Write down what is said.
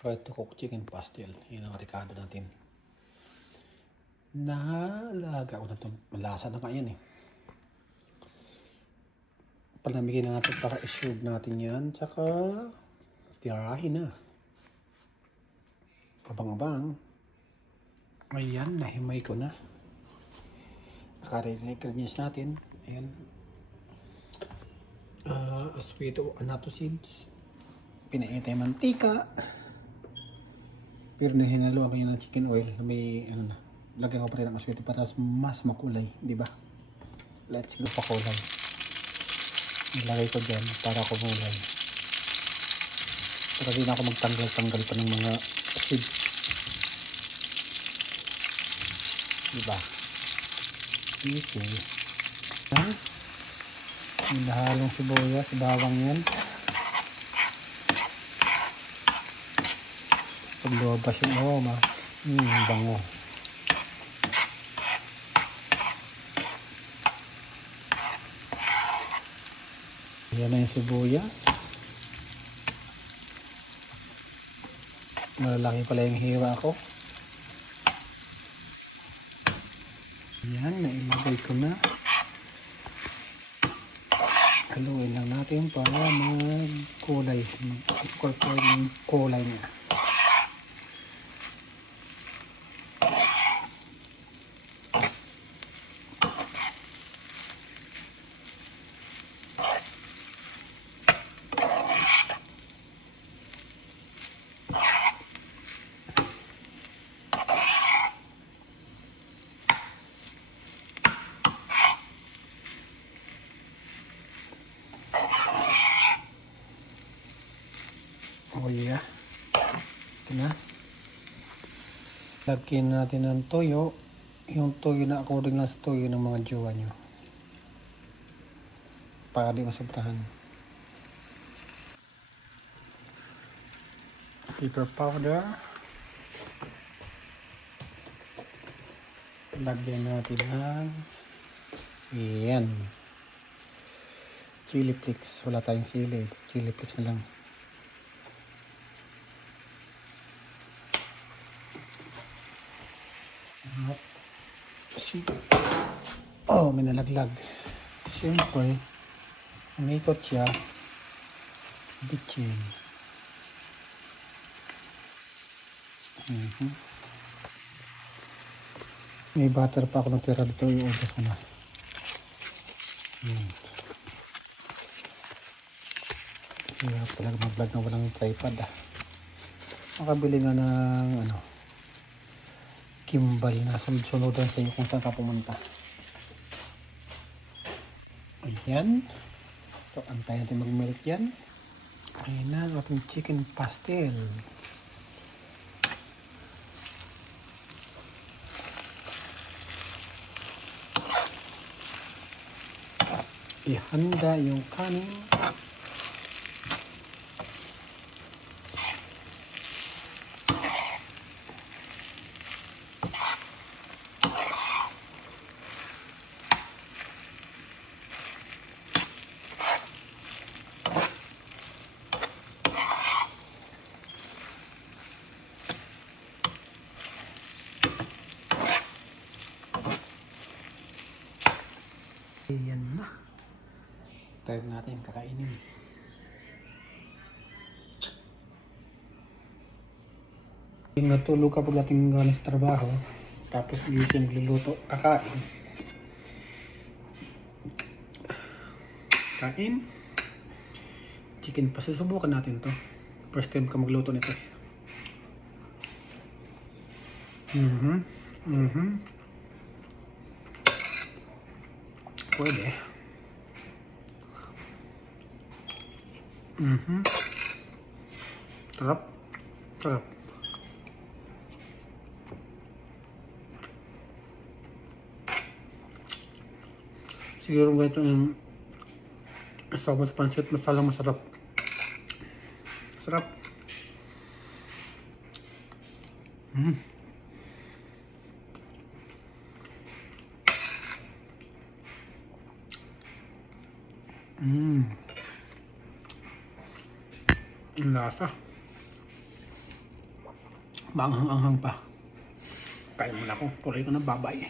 Fried to cook chicken pastel. Yun ang ricado natin. Nalaga ko na ito. Malasa na nga yan eh. Palamigin na natin para i-serve natin yan. Tsaka tirahin na. Abang-abang. Ayan, nahimay ko na. Nakarenyes natin. Ayan. Aswito, anato seeds. Pinaitay mantika. Pero hinaluan ko yun ng chicken oil. May, ano na. Lagyan ko pa rin ng aswito para mas makulay. Diba? Let's go pa kulay. Nilagay ko dyan para kumulay. Para din ako magtanggal-tanggal pa ng mga seeds. Diba? Easy. Yung nahalong sibuyas, bawang yan. Pag lumabas yung aroma, bango. Yan na yung sibuyas. Malalaki pala yung hiwa ko. Yan, nailagay ko na. Haluin lang natin para mag-kulay. Mag-incorporate yung kulay niya. Oh yeah. Ito na. Lagyan natin ng toyo. Yung toyo na according lang sa toyo ng mga jowa nyo. Para di masobrahan. Pepper powder. Lagyan natin ng yan. Chili flakes. Wala tayong sili. Chili flakes na lang. Oh, may nalaglag. Siyempre, umikot siya. Bitchin. May butter pa ako natira dito. Iubos ko na. Kaya talaga mag-vlog na walang tripod Makabili nga ng gimbal na sunudan sa iyo kung saan ka pumunta. Ayan. So, antayin natin mag-melt yan. Ayan na ang ating chicken pastel. Ihanda yung kanin. Ayan na. Try natin kakainin. Natulog ka pagdating galing sa trabaho. Tapos gising, luluto, kakain. Kain. Chicken pa. Susubukan natin to. First time ka magluto nito. Pwede. Sarap. Sarap. Siguro ganito yung asawa sa pancit, masalang masarap. Sarap. Ang lasa. Maanghang-anghang pa. Kaya mo na ako. Tuloy ko na babay.